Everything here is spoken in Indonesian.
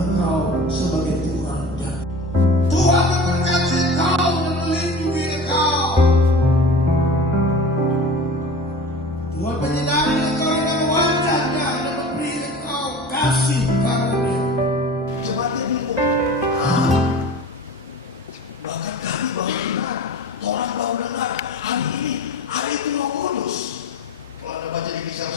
Engkau sebagai Tuhan. Tuhan memberkati Engkau dan melindungi Engkau. Tuhan menyinari Engkau dengan wajah-Nya dan memberi Engkau kasih karunia. Jemaatnya bingung. Bahkan kami baru dengar, orang baru dengar hari ini, hari itu Roh Kudus. Kalau Anda baca di Kisah